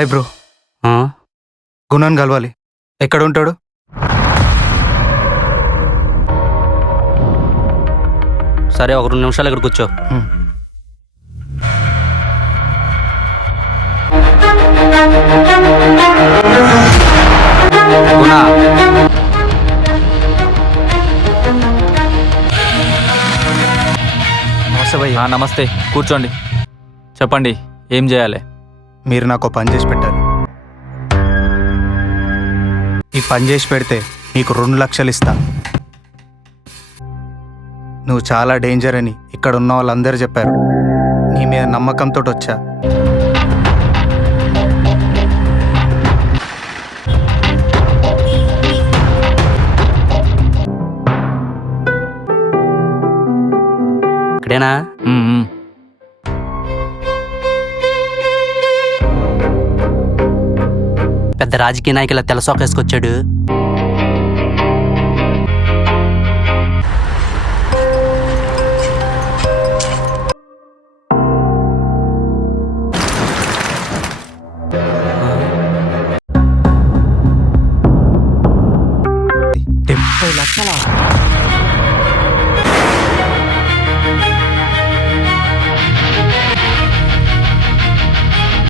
Hi bro. ఆ? గుణాన్ని కలవాలి. ఎక్కడ ఉంటాడు? సరే, ఒక 2 నిమిషాలు ఇక్కడ కూర్చో. హ్మ్. గుణ, నమస్తే భయ్యా. నమస్తే, కూర్చోండి. చెప్పండి, ఏం చేయాలి? మీరు నాకు ఓ పని చేసి పెట్టాలి. ఈ పని చేసి పెడితే నీకు 2 లక్షలు ఇస్తా. నువ్వు చాలా డేంజర్ అని ఇక్కడ ఉన్న వాళ్ళందరూ చెప్పారు. నీ మీద నమ్మకంతో వచ్చా. ఇక్కడేనా? మ్మ్, మ్మ్. పెద్ద రాజకీయ నాయకుల తెల్లసోకేసుకొచ్చాడు. $70 లక్షలా?